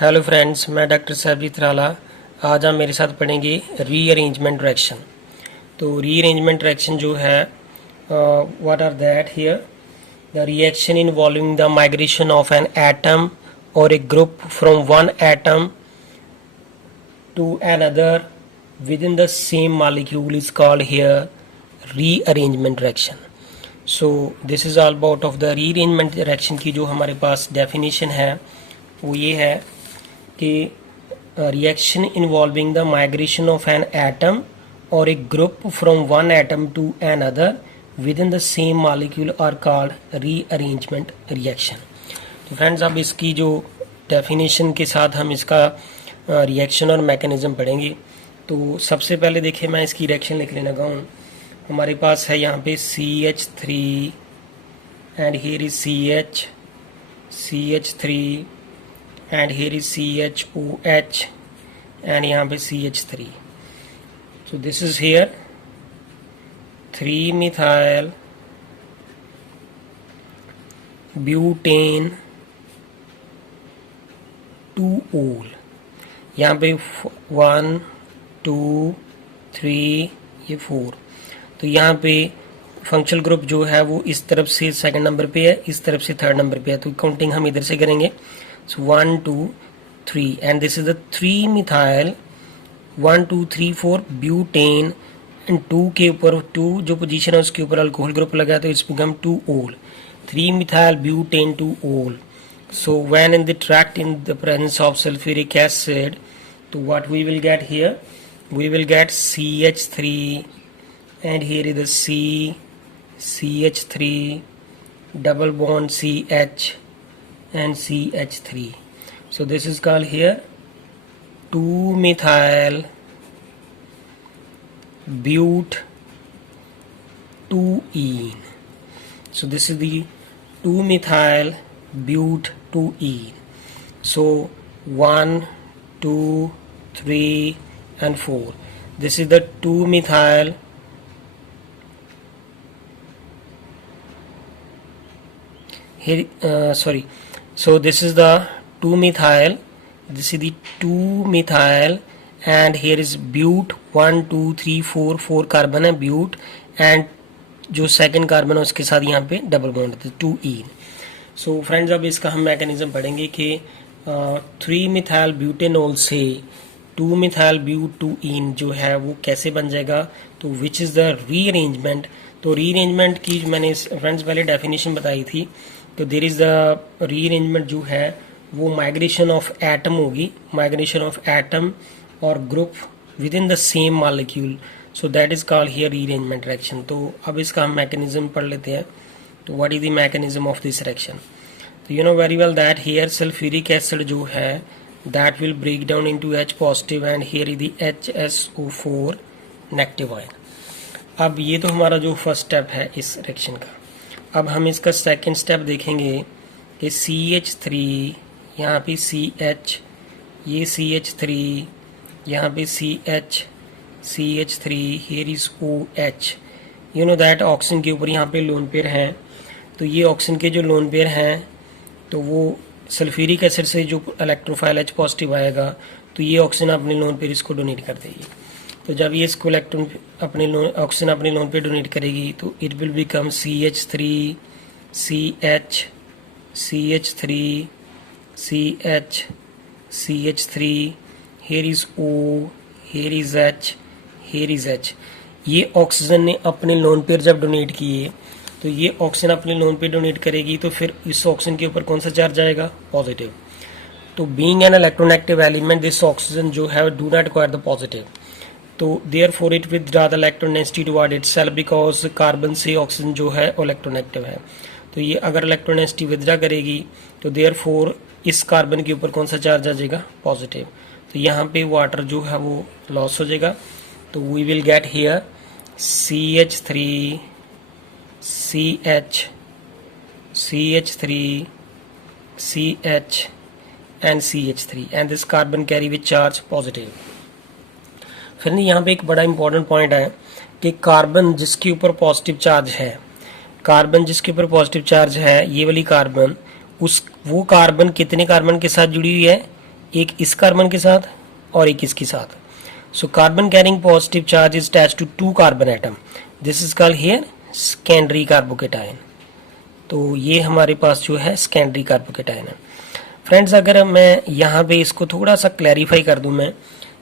Hello friends, मैं doctor Sahabjeet Rala. आज आप मेरे साथ पढ़ेंगे रीअरेंजमेंट रिएक्शन। तो रीअरेंजमेंट रिएक्शन जो है, what are that here? The reaction involving the migration of an atom और a group from one atom to another within the same molecule is called here rearrangement reaction. So this is all about of the rearrangement reaction की जो हमारे पास definition है वो ये है कि reaction involving the migration of an atom or a group from one atom to another within the same molecule are called rearrangement reaction. तो friends, अब इसकी जो definition के साथ हम इसका रिएक्शन और मैकेनिज्म पढ़ेंगे। तो सबसे पहले देखिए, मैं इसकी रिएक्शन लिख लेना हूँ। हमारे पास है यहाँ पे CH3 and here is CH3 and here is CHOH and यहाँ पे CH3। So this is here 3 methyl butane 2 ओल। यहाँ पे 1 2 3 ये 4। तो यहाँ पे फंक्शनल ग्रुप जो है वो इस तरफ से सेकंड नंबर पे है, इस तरफ से थर्ड नंबर पे है। तो काउंटिंग हम इधर से करेंगे। सो 1 2 3 and this is the 3 methyl 1 2 3 4 butane and 2 के ऊपर 2 जो पोजीशन है उसके ऊपर अल्कोहल ग्रुप लगा तो इट्स बिकम 2 ओल। 3 मिथाइल ब्यूटेन 2 ओल. So when in the tract in the presence of sulfuric acid, so what we will get here? We will get CH3 and here is the CH3 double bond CH and CH3. So this is called here 2-methyl but 2-ene. So this is the 2-methyl but 2-ene. So 1 2 3 and 4. This is the 2-methyl here so this is the 2-methyl, this is the 2-methyl and here is but 1 2 3 4 4 carbon है but and जो second carbon है उसके साथ यहाँ पे double bond है 2-ene. So friends, अब इसका हम मैकेनिज्म पढ़ेंगे कि 3 मिथाइल ब्यूटेनॉल से 2 मिथाइल ब्यूट 2-ene जो है वो कैसे बन जाएगा। तो विच इज़ द रीअरेंजमेंट। तो रीअरेंजमेंट की मैंने फ्रेंड्स पहले डेफिनेशन बताई थी। तो देयर इज़ द रीअरेंजमेंट जो है वो माइग्रेशन ऑफ एटम होगी, माइग्रेशन ऑफ एटम और group with in the same molecule. So that is called here rearrangement reaction. तो अब इसका हम मैकेनिज्म पढ़ लेते हैं। तो what is the mechanism of this reaction? तो you know very well that here sulfuric acid जो है that will break down into H positive and here is the HSO4 negative ion. अब ये तो हमारा जो फर्स्ट स्टेप है इस रिएक्शन का। अब हम इसका सेकंड स्टेप देखेंगे कि CH3 यहाँ पे CH, ये CH3 यहाँ पे CH3 here is OH. You know that oxygen के ऊपर यहाँ पे लोन पेयर हैं। तो ये ऑक्सीजन के जो लोन पेयर हैं तो वो सल्फ्यूरिक एसिड से जो इलेक्ट्रोफाइल H पॉजिटिव आएगा तो ये ऑक्सीजन अपने लोन पेयर इसको डोनेट कर देगी। तो जब ये इसको इलेक्ट्रॉन अपने ऑक्सीजन अपने लोन पेयर डोनेट करेगी तो it will become CH3 CH CH3 CH CH3 here is O, here is H, here is H. ये ऑक्सीजन ने अपने लोन पेयर जब डोनेट किए तो ये ऑक्सीजन अपने लोन पे डोनेट करेगी तो फिर इस ऑक्सीजन के ऊपर कौन सा चार्ज आएगा? पॉजिटिव. तो being an electronegative element this oxygen जो है do not require the positive. तो therefore it withdraw the electron density toward itself because carbon से ऑक्सीजन जो है इलेक्ट्रोनेगेटिव है। तो ये अगर इलेक्ट्रॉन डेंसिटी विथड्रॉ करेगी तो देयरफॉर इस कार्बन के ऊपर कौन सा चार्ज आ जाएगा? पॉजिटिव. तो यहाँ पे वाटर जो है वो लॉस हो जाएगा। तो we will get here CH3 CH CH3 CH and CH3 and this carbon carry with charge positive. फिर यहाँ पे एक बड़ा इंपॉर्टेंट पॉइंट है कि कार्बन जिसके ऊपर पॉजिटिव चार्ज है, कार्बन जिसके ऊपर पॉजिटिव चार्ज है ये वाली कार्बन, उस वो कार्बन कितने कार्बन के साथ जुड़ी हुई है? एक इस कार्बन के साथ और एक इसके साथ। So carbon carrying positive charge is attached to 2 carbon atom, this is called here secondary carbocation. तो ये हमारे पास जो है सेकेंडरी कार्बोकेटायन है। फ्रेंड्स, अगर मैं यहाँ पे इसको थोड़ा सा क्लैरिफाई कर दूं मैं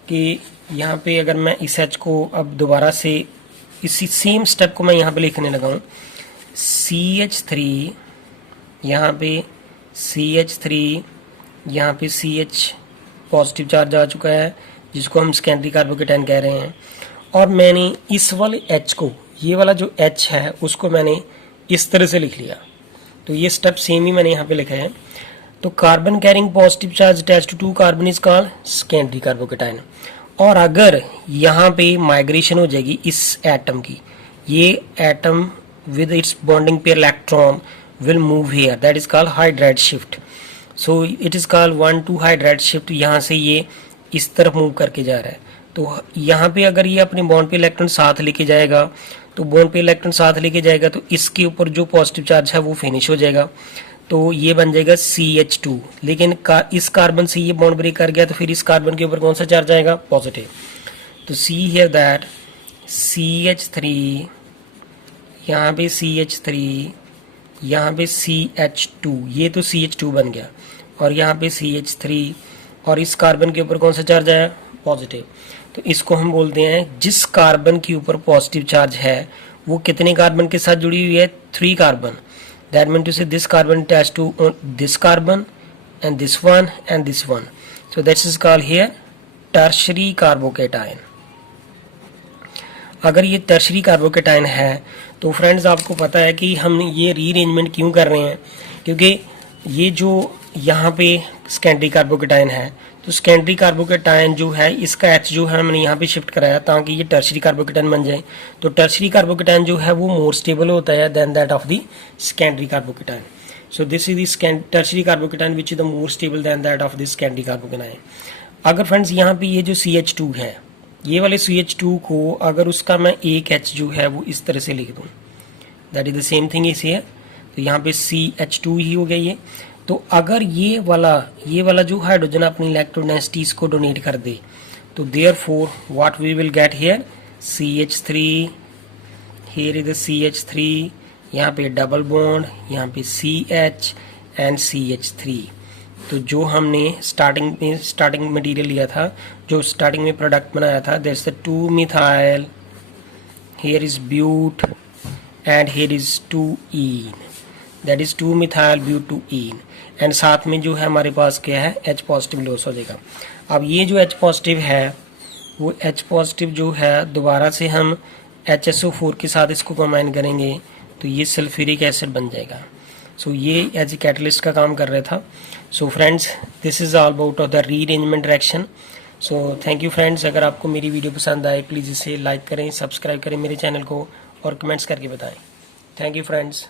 कि यहाँ पे अगर मैं इस H को अब दोबारा से इसी सेम स्टेप को मैं यहाँ पे लिखने लगा हूँ, CH3, यहाँ पे CH3, यहाँ पे CH पॉजिटिव चार्ज आ चुका है जिसको हम सेकेंडरी कार्बोकेटायन कह रहे हैं, और मैंने इस वाले H को, ये वाला जो H है उसको मैंने इस तरह से लिख लिया। तो ये स्टेप सेम ही मैंने यहाँ पे लिखा है। तो carbon carrying positive charge attached to 2 carbon is called secondary carbocation. और अगर यहाँ पे माइग्रेशन हो जाएगी इस एटम की, ये atom with its bonding pair electron will move here, that is called hydride shift. So it is called 1-2 hydride shift. यहाँ से ये इस तरफ मूव करके जा रहा है। तो यहाँ पे अगर ये अपने बॉन्ड पे इलेक्ट्रॉन साथ लेके जाएगा, तो बॉन्ड पे इलेक्ट्रॉन साथ लेके जाएगा तो इसके ऊपर जो पॉजिटिव चार्ज है वो फिनिश हो जाएगा, तो ये बन जाएगा CH2। लेकिन इस कार्बन से ये बॉन्ड ब्रेक कर गया तो फिर इस कार्बन के ऊपर कौन सा चार्ज आएगा? पॉजिटिव। तो सी हियर दैट CH3, यहाँ पे CH3, यहाँ पे CH2, ये तो CH2 बन गया, और यहाँ पे CH3, और इस कार्बन के ऊपर कौन सा चार्ज आया? पॉजिटिव। तो इसको हम बोलते हैं, जिस कार्बन के ऊपर पॉजिटिव चार्ज है वो कितने कार्बन के साथ जुड़ी हुई है? 3 carbon. That means to say this carbon attached to this carbon and this one and this one. So that is called here tertiary carbocation. अगर ये टर्शरी कार्बोकेटायन है तो फ्रेंड्स आपको पता है कि हम ये रीअरेंजमेंट क्यों कर रहे हैं, क्योंकि ये जो यहाँ पे सेकेंडरी कार्बोकेटायन है, तो सेकेंडरी कार्बोकेटायन जो है इसका H जो है हमने यहाँ पे शिफ्ट कराया ताकि ये टर्शरी कार्बोकेटायन बन जाए। तो टर्शरी कार्बोकेटायन जो है वो मोर स्टेबल होता है than that of the secondary carbocation. So this is the tertiary carbocation which is the more stable than that of the secondary carbocation. अगर फ्रेंड्स यहाँ पे ये जो CH2 है, ये वाले CH2 को अगर उसका मैं एक H जो है वो इस तरह से लिख दूँ, that is the same thing is here. तो यहाँ पे CH2 ही हो गया ये। तो अगर ये वाला जो हाइड्रोजन अपनी इलेक्ट्रोडेंसिटीज को डोनेट कर दे, तो therefore what we will get here CH3, here is the CH3, यहाँ पे डबल बॉन्ड, यहाँ पे CH एंड CH3। तो जो हमने स्टार्टिंग मटेरियल लिया था, जो स्टार्टिंग में प्रोडक्ट बनाया था, that's the 2 methyl, here is but and here is 2-ene, that is 2 methyl but 2-ene। And साथ में जो है हमारे पास क्या है? H पॉजिटिव लॉस हो जाएगा। अब ये जो H पॉजिटिव है वो H पॉजिटिव जो है दोबारा से हम HSO4 के साथ इसको कंबाइन करेंगे तो ये सल्फ्यूरिक एसिड बन जाएगा। सो ये एज ए कैटलिस्ट का काम कर रहा था। So friends, this is all about of the rearrangement reaction. So thank you friends. अगर आपको मेरी वीडियो पसंद आए प्लीज़ इसे लाइक करें, सब्सक्राइब करें मेरे चैनल को और कमेंट्स करके बताएं। Thank you friends.